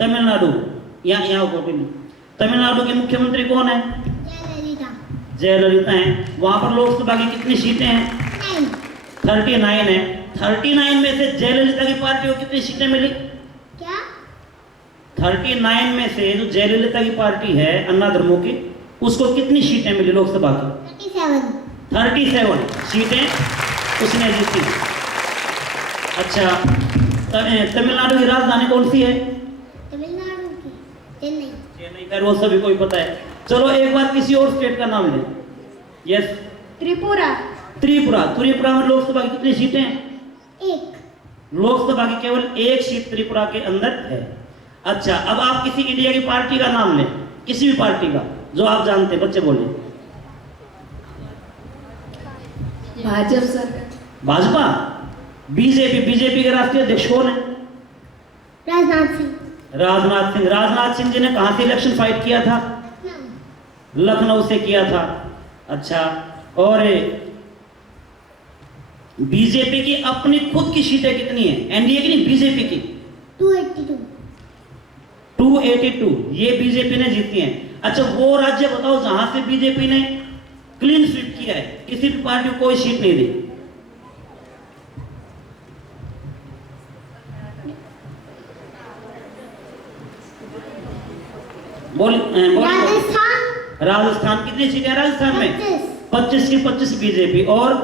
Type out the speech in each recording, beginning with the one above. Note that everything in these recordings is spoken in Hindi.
तमिलनाडु, यहाँ कोटिल। तमिलनाडु के मुख्यमंत्री कौन है? जयललिता हैं। वहां पर लोकसभा की कितनी सीटें हैं? 39 है। 39 में से जयललिता की पार्टी को कितनी सीटें मिली? क्या? 39 में से जो जयललिता की पार्टी है अन्ना धर्मो की, उसको कितनी सीटें मिली लोकसभा की? 37 सीटें उसने जीती। अच्छा, तमिलनाडु की राजधानी कौन सी है? तमिलनाडु की चेन्नई। चेन्नई, खैर वो सभी को ही पता है। चलो एक बार किसी और स्टेट का नाम लें। यस, त्रिपुरा। त्रिपुरा। त्रिपुरा में लोकसभा की कितनी सीटें हैं? 1। लोकसभा की केवल 1 सीट त्रिपुरा के अंदर है। अच्छा, अब आप किसी इंडिया की पार्टी का नाम लें, किसी भी पार्टी का जो आप जानते हैं, बच्चे बोले। Bhajpa sir. Bhajpa, BJP. BJP के राष्ट्रीय अध्यक्ष कौन है? राजनाथ सिंह। राजनाथ सिंह। राजनाथ सिंह जी ने कहां से इलेक्शन फाइट किया था? लखनऊ से किया था। अच्छा, और बीजेपी की अपनी खुद की सीटें कितनी है? एनडीए की नहीं, बीजेपी की 282 ये बीजेपी ने जीती हैं। अच्छा, वो राज्य बताओ जहां से बीजेपी ने क्लीन स्वीप किया है, किसी भी पार्टी को कोई सीट नहीं दी। राजस्थान। राजस्थान कितनी सीटें हैं राजस्थान में? 25 की 25 बीजेपी। और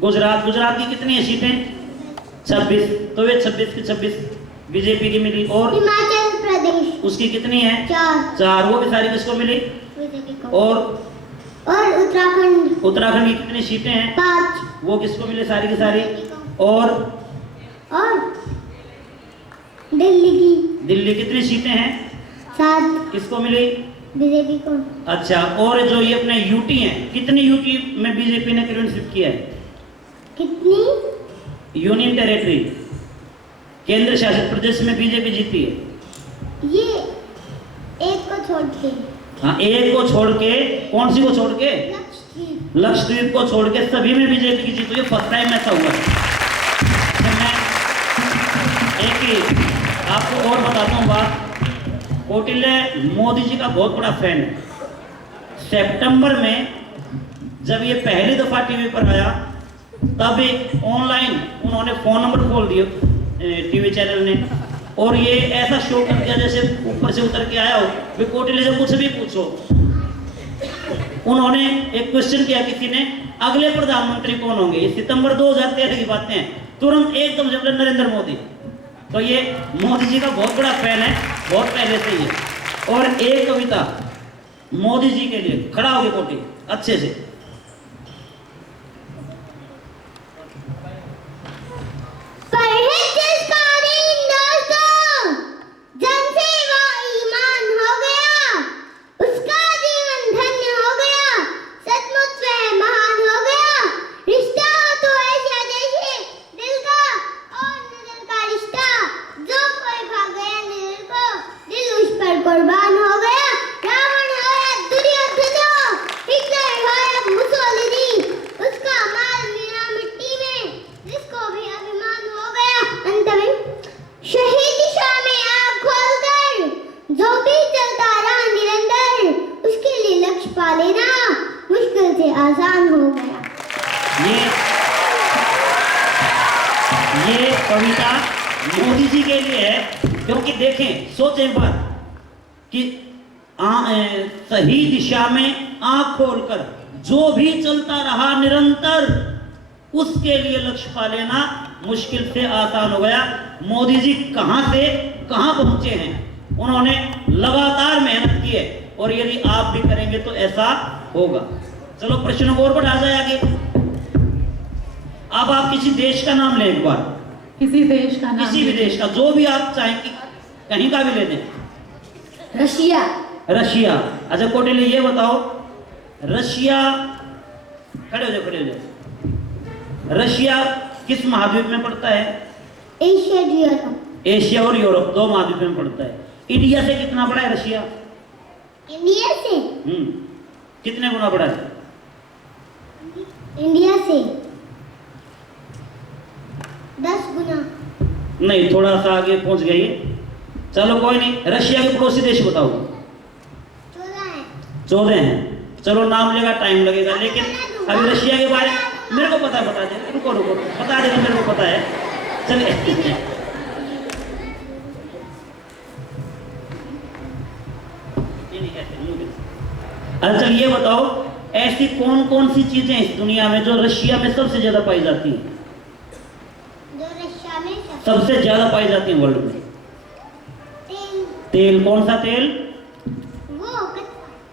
गुजरात। गुजरात की कितनी है सीटें? 26। तो वे 26 की 26 बीजेपी की मिली। और हिमाचल प्रदेश, उसकी कितनी है? 4। वो भी सारी किसको मिली? और उत्तराखंड। उत्तराखंड की कितनी सीटें हैं? 5। वो किसको मिले सारी की सारी? और दिल्ली कितनी सीटें हैं? 7। किसको मिली? बीजेपी को। अच्छा, और जो ये अपने यूटी हैं, कितनी यूटी में बीजेपी ने क्लीन स्वीप किया है? कितनी? यूनियन टेरिटरी, केंद्र शासित प्रदेश में बीजेपी जीती है। ये एक को छोड़ के। हाँ, एक को छोड़ के। कौन सी को छोड़ के? लक्षद्वीप को छोड़ के सभी में बीजेपी की जीत हुई है। फर्स्ट टाइम ऐसा हुआ है। मैं एक ही आपको और बताता हूँ बात। कौटिल्य मोदी जी का बहुत बड़ा फैन है। सितंबर में जब ये पहली दफा टीवी पर आया, तब एक ऑनलाइन उन्होंने फोन नंबर खोल दिया टीवी चैनल ने, और ये ऐसा शो कर दिया जैसे ऊपर से उतर के आया हो। वे कौटिल्य से कुछ भी पूछो। उन्होंने एक क्वेश्चन किया किसी ने, अगले प्रधानमंत्री कौन होंगे? ये सितंबर 2013 की बातें हैं। तुरंत एकदम जब नरेंद्र मोदी। तो ये मोदी जी का बहुत बड़ा फैन है, बहुत पहले से ही है। और एक कविता मोदी जी के लिए खड़ा हो गया कोटि अच्छे से। कुर्बान हो गया, रावण हो या दुर्योधन, हिटलर हो या मुसोलिनी, उसका माल मिला मिट्टी में, जिसको भी अभिमान हो गया। अंत में शहीद दिशा में आँख खोलकर जो भी चलता रहा निरंतर, उसके लिए लक्ष्य पा लेना मुश्किल से आसान हो गया। ये कविता मोदी जी के लिए है, क्योंकि देखें, सोचें बात कि सही दिशा में आंख खोलकर जो भी चलता रहा निरंतर, उसके लिए लक्ष्य पा लेना मुश्किल से आसान हो गया। मोदी जी कहां से कहां पहुंचे हैं, उन्होंने लगातार मेहनत की है, और यदि आप भी करेंगे तो ऐसा होगा। चलो प्रश्न को और बढ़ा जाए आगे। अब आप किसी देश का नाम लें एक बार। किसी देश का नाम? किसी भी देश का, जो भी आप चाहें, कहीं का भी ले दें। रशिया। रशिया। अच्छा कौटिल्य ये बताओ, रशिया, खड़े हो जाओ, खड़े हो जाओ। रशिया किस महाद्वीप में पड़ता है? एशिया और यूरोप। एशिया और यूरोप, 2 महाद्वीप में पड़ता है। इंडिया से कितना बड़ा है रशिया? इंडिया से कितने गुना बड़ा है? इंडिया से 10 गुना। नहीं, थोड़ा सा आगे पहुंच गई। चलो कोई नहीं, रशिया के पड़ोसी देश बताओ। 14 है। 14 हैं। चलो नाम लेगा, टाइम लगेगा, लेकिन अभी रशिया के बारे मेरे को पता है, बता दे, रुको रुको, बता देगा, मेरे को पता है। चलिए अच्छा चल ये बताओ, ऐसी कौन कौन सी चीजें इस दुनिया में जो रशिया में सबसे ज्यादा पाई जाती हैं? जो रशिया में सबसे ज्यादा पाई जाती हैं वर्ल्ड में? तेल। तेल। कौन सा तेल? वो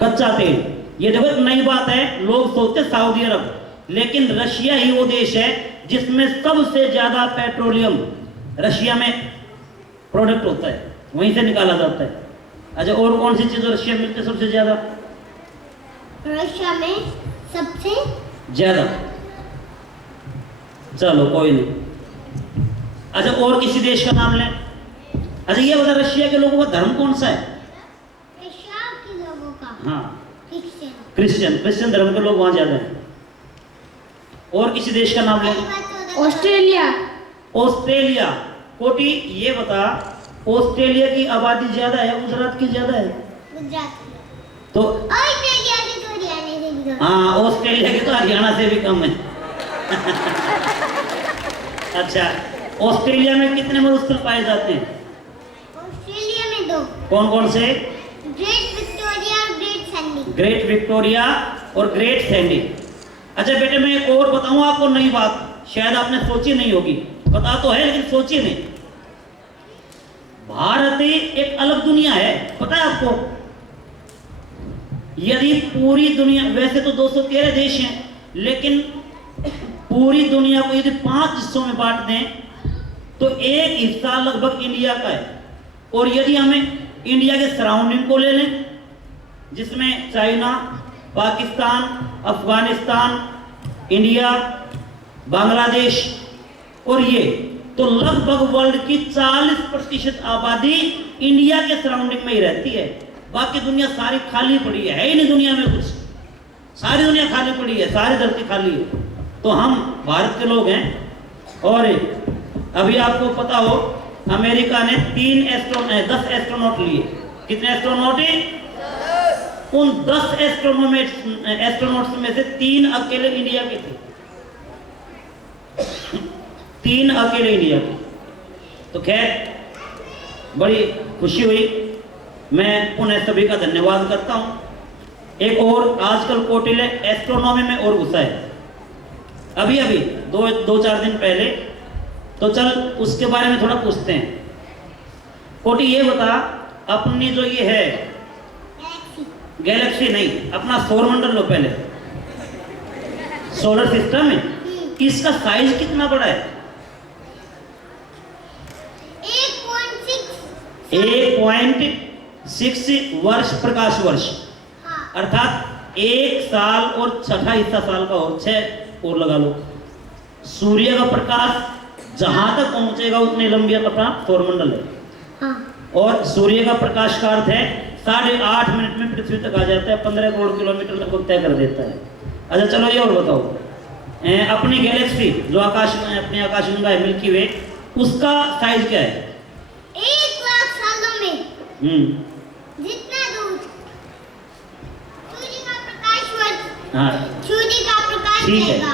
कच्चा तेल। ये देखो एक नई बात है, लोग सोचते सऊदी अरब, लेकिन रशिया ही वो देश है जिसमें सबसे ज्यादा पेट्रोलियम रशिया में प्रोडक्ट होता है, वहीं से निकाला जाता है। अच्छा और कौन सी चीज रशिया में मिलती है सबसे ज्यादा? रशिया में सबसे ज्यादा। चलो कोई नहीं। अच्छा और किसी देश का नाम लें। अच्छा ये बता, रशिया के लोगों का धर्म कौन सा है? रशिया के लोगों का हाँ क्रिश्चियन। क्रिश्चियन। क्रिश्चियन धर्म के लोग वहां ज्यादा हैं। और किसी देश का नाम लें। ऑस्ट्रेलिया। ऑस्ट्रेलिया। कोटी ये बता, ऑस्ट्रेलिया की आबादी ज्यादा है गुजरात की ज्यादा है? गुजरात। तो ऑस्ट्रेलिया की तो हरियाणा से भी कम। हाँ ऑस्ट्रेलिया की तो हरियाणा से भी कम है। अच्छा ऑस्ट्रेलिया में कितने मरुस्थल पाए जाते हैं? ऑस्ट्रेलिया में 2। कौन कौन से? ग्रेट विक्टोरिया और ग्रेट सैंडी। ग्रेट विक्टोरिया और ग्रेट सैंडी। अच्छा बेटे मैं एक और बताऊं आपको नई बात, शायद आपने सोची नहीं होगी, पता तो है लेकिन सोची नहीं। भारत एक अलग दुनिया है, पता है आपको? यदि पूरी दुनिया, वैसे तो 213 देश हैं, लेकिन पूरी दुनिया को यदि 5 हिस्सों में बांट दें तो एक हिस्सा लगभग इंडिया का है। और यदि हमें इंडिया के सराउंडिंग को ले लें, जिसमें चाइना, पाकिस्तान, अफगानिस्तान, इंडिया, बांग्लादेश और ये, तो लगभग वर्ल्ड की 40% आबादी इंडिया के सराउंडिंग में ही रहती है। बाकी दुनिया सारी खाली पड़ी है ही नहीं दुनिया में कुछ, सारी दुनिया खाली पड़ी है, सारी धरती खाली है। तो हम भारत के लोग हैं। और अभी आपको पता हो अमेरिका ने 10 एस्ट्रोनॉट लिए। कितने एस्ट्रोनॉट है? उन 10 एस्ट्रोनॉट्स में से 3 अकेले इंडिया के थे। 3 अकेले इंडिया के। तो खैर बड़ी खुशी हुई, मैं पुनः सभी का धन्यवाद करता हूं। एक और आजकल कौटिल्य एस्ट्रोनॉमी में और घुसा है, अभी 2-4 दिन पहले। तो चल उसके बारे में थोड़ा पूछते हैं। कोटी ये बता, अपनी जो ये है गैलेक्सी नहीं, अपना सौरमंडल लो पहले, सोलर सिस्टम है, इसका साइज कितना बड़ा है? 1.6 वर्ष, प्रकाश वर्ष। अर्थात 1 साल और 6 हिस्सा साल का और 6 और लगा लो। सूर्य का प्रकाश जहां तक पहुंचेगा उतनी लंबी अपना सौरमंडल है। हाँ। और सूर्य का प्रकाश का अर्थ है 8.5 मिनट में पृथ्वी तक आ जाता है, 15 करोड़ किलोमीटर लगभग तय कर देता है। अच्छा चलो ये और बताओ, अपनी गैलेक्सी जो आकाश में अपनी आकाशगंगा है मिल्की वे, उसका साइज क्या है? 1 लाख सालों में जितना दूर सूर्य का प्रकाश वर्ष, हाँ सूर्य का प्रकाश ठीक है। रहेगा।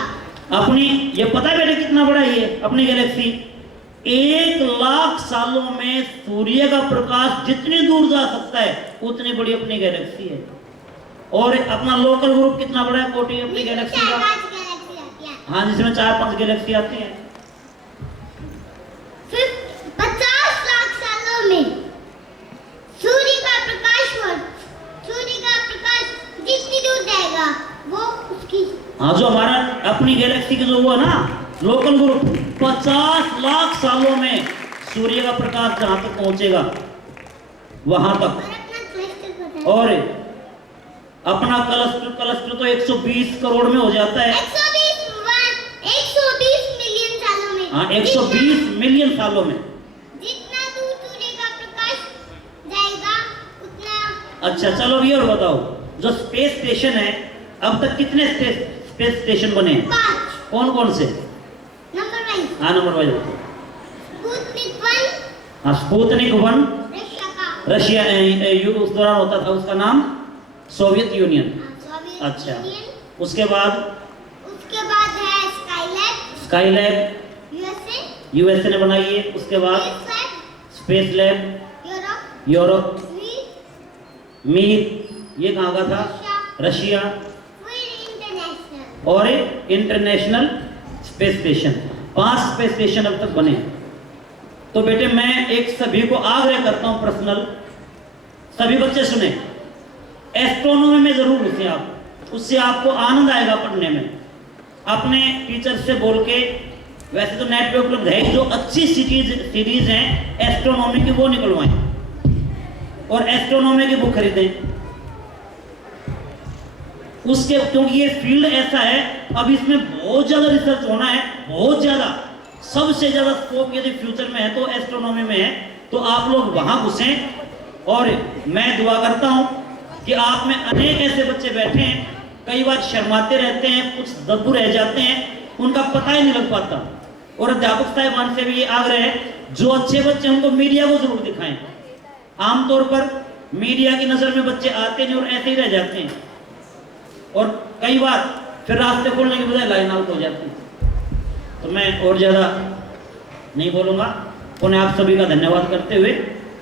अपनी ये पता है बेटे कितना बड़ा है ये अपनी गैलेक्सी? 1 लाख सालों में सूर्य का प्रकाश जितनी दूर जा सकता है उतनी बड़ी अपनी गैलेक्सी है। और अपना लोकल ग्रुप कितना बड़ा है कोटी अपनी गैलेक्सी का? 4-5 गैलेक्सी आती हैं। हाँ जिसमें 4-5 गैलेक्सी आती हैं। फिर 50 लाख सालों में सूर्य का प्रकाश वर्ष, सूर्य का प्रकाश जितनी दूर जाएगा वो उसकी। हाँ जो हमारा अपनी गैलेक्सी की जो वो है ना लोकल ग्रुप, 50 लाख सालों में सूर्य का प्रकाश जहां तक पहुंचेगा वहां तक। और अपना क्लस्टर पता है? और अपना क्लस्टर तो 120 करोड़ में हो जाता है। 120 मिलियन सालों में। हाँ 120 मिलियन सालों में। जितना दूर सूर्य का प्रकाश जाएगा उतना। अच्छा चलो ये और बताओ, जो स्पेस स्टेशन है अब तक कितने स्पेस स्टेशन बने हैं? 5। कौन कौन से? नंबर 1 हाँ नंबर 1 स्पुतनिक 1, हाँ स्पुतनिक 1, रशिया रशिया उस दौरान होता था, उसका नाम सोवियत यूनियन। सोवियत अच्छा। यूनियन। उसके बाद है स्काईलैब, स्काईलैब यूएसए, यूएसए ने बनाई है। उसके बाद स्पेस लैब यूरोप, यूरोप, फिर मीर ये कहाँ का था? रशिया। इंटरनेशनल और international space station. 5 space station अब तक बने हैं। तो बेटे मैं एक सभी को आग्रह करता हूं पर्सनल, सभी बच्चे सुने, एस्ट्रोनॉमी में जरूर घुसे आप, उससे आपको आनंद आएगा पढ़ने में। अपने टीचर से बोल के, वैसे तो नेट पे उपलब्ध है, जो अच्छी सीरीज हैं एस्ट्रोनॉमी की वो निकलवाएं और एस्ट्रोनॉमी की बुक खरीदें उसके, क्योंकि ये फील्ड ऐसा है अब इसमें बहुत ज्यादा रिसर्च होना है, बहुत ज्यादा, सबसे ज्यादा स्कोप यदि फ्यूचर में है तो एस्ट्रोनॉमी में है। तो आप लोग वहां घुसें और मैं दुआ करता हूं कि आप में अनेक ऐसे बच्चे बैठे हैं, कई बार शर्माते रहते हैं, कुछ दब्बू रह जाते हैं, उनका पता ही नहीं लग पाता। और अध्यापक साहिबान से भी ये आग्रह है, जो अच्छे बच्चे उनको मीडिया को जरूर दिखाएं। आमतौर पर मीडिया की नजर में बच्चे आते नहीं और ऐसे ही रह जाते हैं, और कई बार फिर रास्ते खोलने की बजाय लाइन आउट हो जाती है। तो मैं और ज़्यादा नहीं बोलूँगा, उन्हें आप सभी का धन्यवाद करते हुए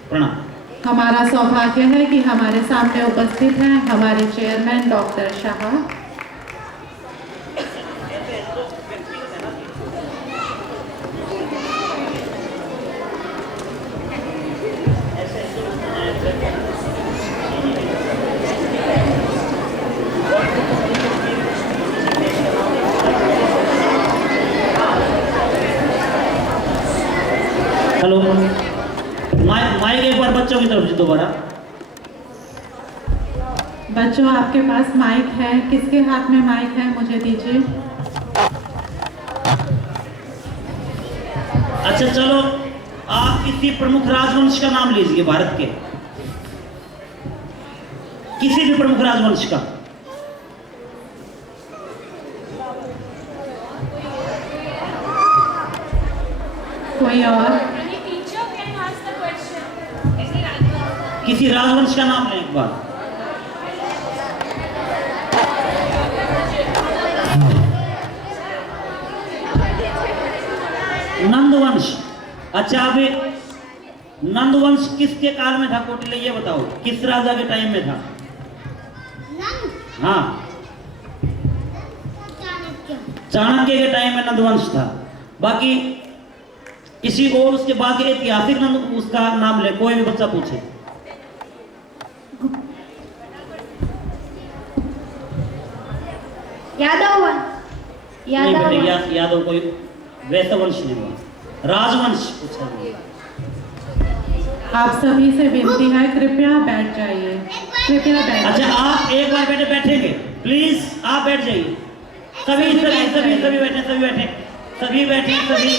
प्रणाम। हमारा सौभाग्य है कि हमारे सामने उपस्थित हैं हमारे chairman doctor Shah. Hello, mic एक बार बच्चों की तरफ से दोबारा। बच्चों आपके पास माइक है, किसके हाथ में माइक है मुझे दीजिए। अच्छा चलो, आप किसी प्रमुख राजवंश का नाम लीजिए, भारत के किसी भी प्रमुख राजवंश का। कोई और? किसी राजवंश का नाम लें एक बार। नंदवंश। अच्छा अभी नंदवंश किसके काल में था कोटिले, ये बताओ, किस राजा के टाइम में था? हाँ, चाणक्य के टाइम में नंदवंश था। बाकी किसी और उसके बाद ऐतिहासिक नंद उसका नाम ले, कोई भी बच्चा पूछे। यादव कोई वैसा वंश नहीं हुआ, राजवंश पूछा गया। आप सभी से विनती है कृपया बैठ जाइए, कृपया बैठ। अच्छा आप एक बार बेटे बैठेंगे प्लीज, आप बैठ जाइए। सभी सभी सभी सभी बैठे, सभी बैठे, सभी बैठे, सभी।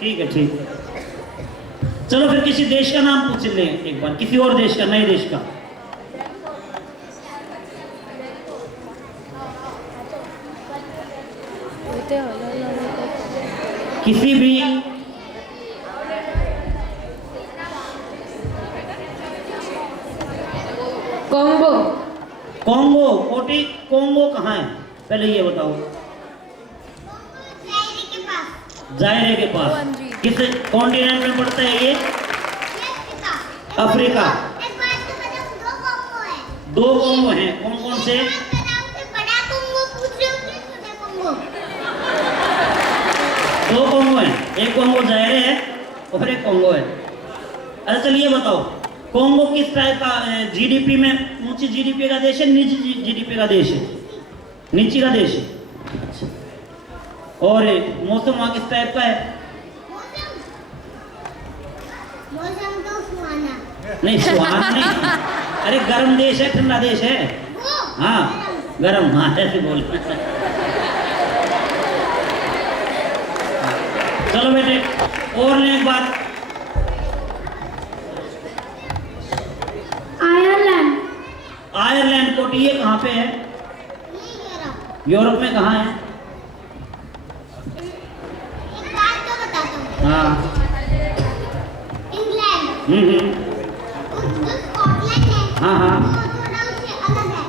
ठीक है, ठीक है। चलो फिर किसी देश का नाम पूछ ले एक बार, किसी और देश का, नए देश का। किसी भी कॉन्गो। कॉन्गो, कोटी कॉन्गो कहाँ है पहले ये बताओ। जायरे के पास। किस कॉन्टिनेंट में पड़ता है ये? अफ्रीका। दो कॉन्गो हैं, कौन कौन से? दो कॉन्गो हैं, एक कॉन्गो जायरे है और एक कॉन्गो है। अच्छा चलिए बताओ, कॉन्गो किस टाइप का जीडीपी में, ऊंची जीडीपी का देश है, निजी जीडीपी का देश है? नीची का देश है। अच्छा, और मौसम वहाँ किस टाइप का है? मौसम तो सुहाना। नहीं सुहाना नहीं, अरे गर्म देश है, ठंडा देश है? हाँ गर्म, हाँ ऐसे बोल। चलो बेटे और ले एक बात। आयरलैंड। आयरलैंड कोटी ये कहाँ पे है? यूरोप में कहाँ है? एक बात तो बताता हूँ। हाँ इंग्लैंड, हम्म, जो स्कॉटलैंड है, हाँ हाँ वो थोड़ा उससे अलग है।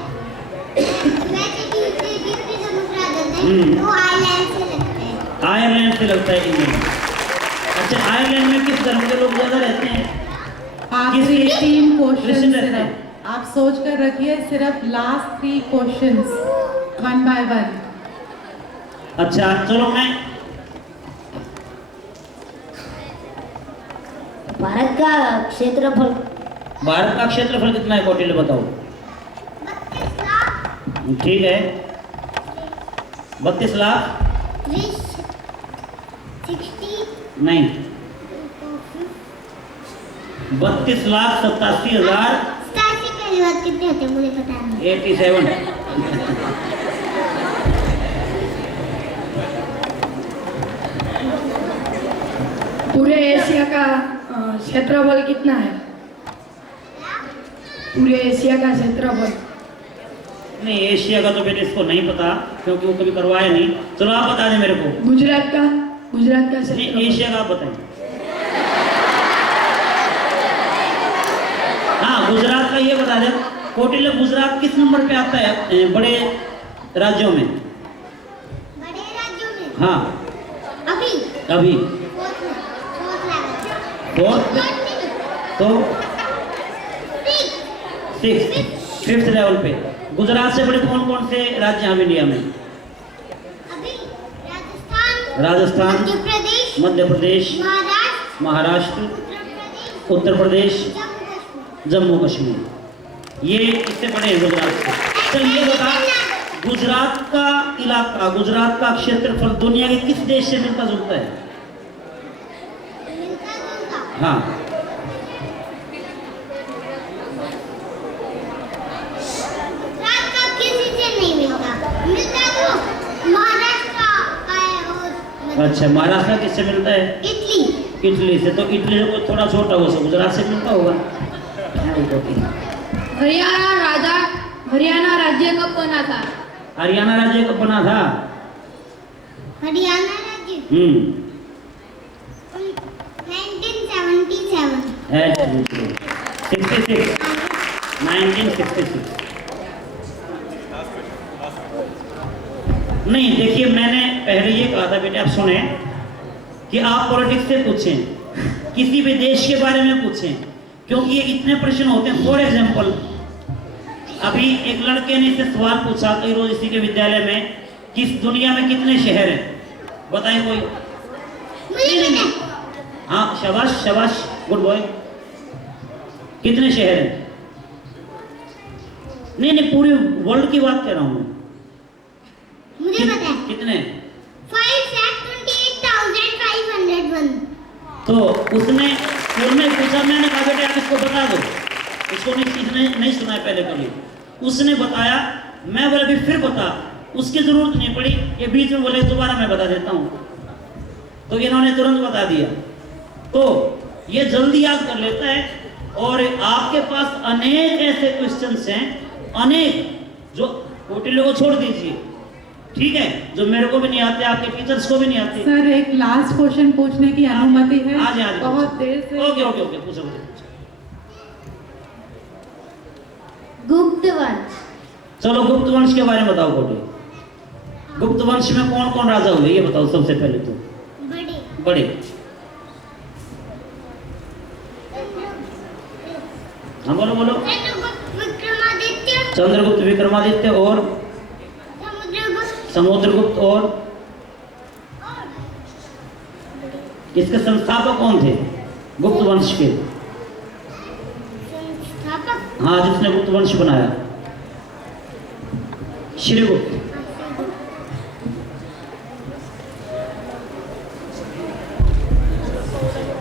वैसे दूसरे जो मुद्रा देते हम्म। हैं, वो आयरलैंड से लगते हैं। आयरलैंड से लगता है इंग्लैंड। अच्छा, आयरलैंड में किस धर्म के लोग ज्यादा रहते हैं? आखिरी किस- 3 क्वेश्चन क्रिश्चियन रहते हैं। सिर्फ आप सोच कर रखिए, सिर्फ लास्ट 3 क्वेश्चंस 1 by 1। अच्छा चलो मैं भारत का क्षेत्रफल भारत का क्षेत्रफल कितना है कौटिल्य बताओ। 32 लाख ठीक है 32 लाख 60 नहीं 32,87,000 87 पहली बात कितने होते हैं मुझे पता नहीं। 87। पूरे एशिया का क्षेत्रफल कितना है? पूरे एशिया का क्षेत्रफल नहीं एशिया का तो बेटे इसको नहीं पता क्योंकि वो कभी करवाया नहीं। चलो आप बता दें मेरे को। गुजरात का नहीं क्षेत्रफल एशिया का आप बताएं। हाँ गुजरात का ये बता दें कौटिल्य, गुजरात किस नंबर पे आता है बड़े राज्यों में? बड़े राज्यों में हाँ अभी अभी फोर्थ फोर्थ तो फिफ्थ लेवल पे। गुजरात से बड़े कौन कौन से राज्य हैं अभी इंडिया में? अभी राजस्थान, राजस्थान, मध्य प्रदेश, मध्य प्रदेश, महाराष्ट्र, महाराष्ट्र, उत्तर प्रदेश, उत्तर प्रदेश, जम्मू कश्मीर। जम्मू कश्मीर, ये इससे बड़े हैं गुजरात से। चल ये बता गुजरात का इलाका, गुजरात का क्षेत्रफल दुनिया के किस देश से मिलता जुलता है? मिलता जुलता हाँ गुजरात का किसी से नहीं मिलता। मिलता तो महाराष्ट्र का है और अच्छा महाराष्ट्र किससे मिलता है? इटली। इटली से। तो इटली से कोई थोड़ा छोटा हो गुजरात से मिलता होगा। हरियाणा राज्य कब बना था? हरियाणा राज्य कब बना था? हरियाणा राज्य 1977। 1966। नहीं देखिए मैंने पहले ये कहा था बेटे आप सुने कि आप पॉलिटिक्स से पूछें, किसी भी देश के बारे में पूछें, क्योंकि ये इतने प्रश्न होते हैं। फॉर एग्जाम्पल अभी एक लड़के ने इससे सवाल पूछा कई रोज इसी के विद्यालय में कि इस दुनिया में कितने शहर हैं बताइए कोई। मुझे पता है। हाँ शाबाश शाबाश गुड बॉय। कितने शहर हैं? नहीं नहीं पूरे वर्ल्ड की बात कर रहा हूँ मैं। मुझे पता है। कितने? 5,28,501। तो उसने पूछा, मैंने कहा बेटे आप इसको बता दो। इसको इसने नहीं सुना है पहले कभी। उसने बताया, मैं बोला भी फिर बता। उसकी जरूरत नहीं पड़ी, ये बीच में बोले दोबारा मैं बता देता हूँ, तो इन्होंने तुरंत बता दिया। तो ये जल्दी याद कर लेता है। और आपके पास अनेक ऐसे क्वेश्चंस हैं, अनेक, जो कौटिल्य को छोड़ दीजिए, ठीक है, जो मेरे को भी नहीं आते, आपके टीचर्स को भी नहीं आते। सर एक लास्ट क्वेश्चन पूछने की अनुमति है? आज बहुत देर से। ओके ओके ओके पूछो पूछो। गुप्त वंश। चलो गुप्त वंश के बारे में बताओ कौटिल्य। गुप्त वंश में कौन कौन राजा हुए ये बताओ सबसे पहले तो। बड़े। बड़े हाँ बोलो बोलो। चंद्रगुप्त विक्रमादित्य। चंद्रगुप्त विक्रमादित्य और समुद्रगुप्त। समुद्रगुप्त और इसके संस्थापक कौन थे गुप्त वंश के? संस्थापक। हाँ जिसने गुप्त वंश बनाया, श्रीगुप्त।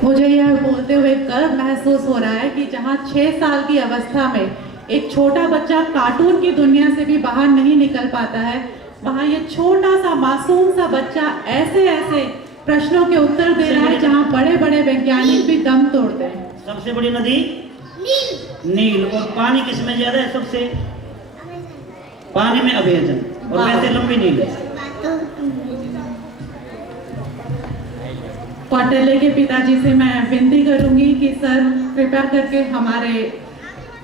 मुझे यह बोलते हुए गर्व महसूस हो रहा है कि जहाँ 6 साल की अवस्था में एक छोटा बच्चा कार्टून की दुनिया से भी बाहर नहीं निकल पाता है, वहाँ ये छोटा सा मासूम सा बच्चा ऐसे ऐसे प्रश्नों के उत्तर दे रहा है जहाँ बड़े बड़े वैज्ञानिक भी दम तोड़ते हैं। सबसे बड़ी नदी नील। नील। और पानी किसमें ज्यादा है सबसे? पानी में अभेजन। और वैसे लंबी नील है। कौटल्य के पिताजी से मैं विनती करूंगी कि सर कृपया करके हमारे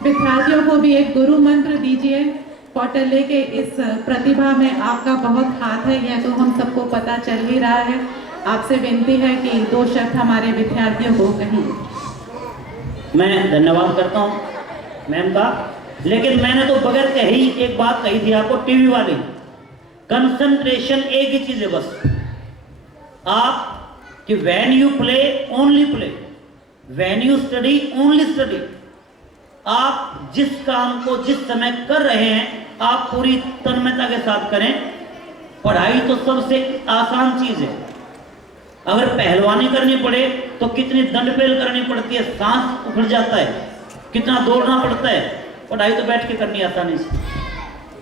विद्यार्थियों को भी एक गुरु मंत्र दीजिए। कौटल्य के इस प्रतिभा में आपका बहुत हाथ है, यह तो हम सबको पता चल ही रहा है। आपसे विनती है कि 2 शब्द हमारे विद्यार्थियों को कहिए। मैं धन्यवाद करता हूँ मैम का, लेकिन मैंने तो बगैर कहे ही एक बात कही थी आपको, टीवी वाली कंसंट्रेशन एक ही चीज है बस, आप कि when you play only play, when you study only study. आप जिस काम को जिस समय कर रहे हैं आप पूरी तन्मयता के साथ करें। पढ़ाई तो सबसे आसान चीज है, अगर पहलवानी करनी पड़े तो कितनी दंडपेल करनी पड़ती है, सांस उखड़ जाता है, कितना दौड़ना पड़ता है। पढ़ाई तो बैठ के करनी आसानी से।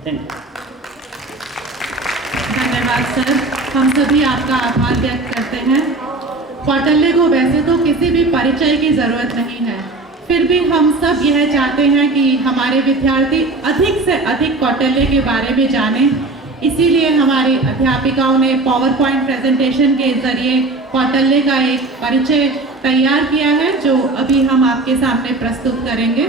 Thank you. धन्यवाद सर, हम सभी आपका आभार व्यक्त करते हैं। कौटल्य को वैसे तो किसी भी परिचय की जरूरत नहीं है, फिर भी हम सब यह चाहते हैं कि हमारे विद्यार्थी अधिक से अधिक कौटल्य के बारे में जानें। इसीलिए हमारी अध्यापिकाओं ने पावर पॉइंट प्रेजेंटेशन के जरिए कौटल्य का एक परिचय तैयार किया है, जो अभी हम आपके सामने प्रस्तुत करेंगे।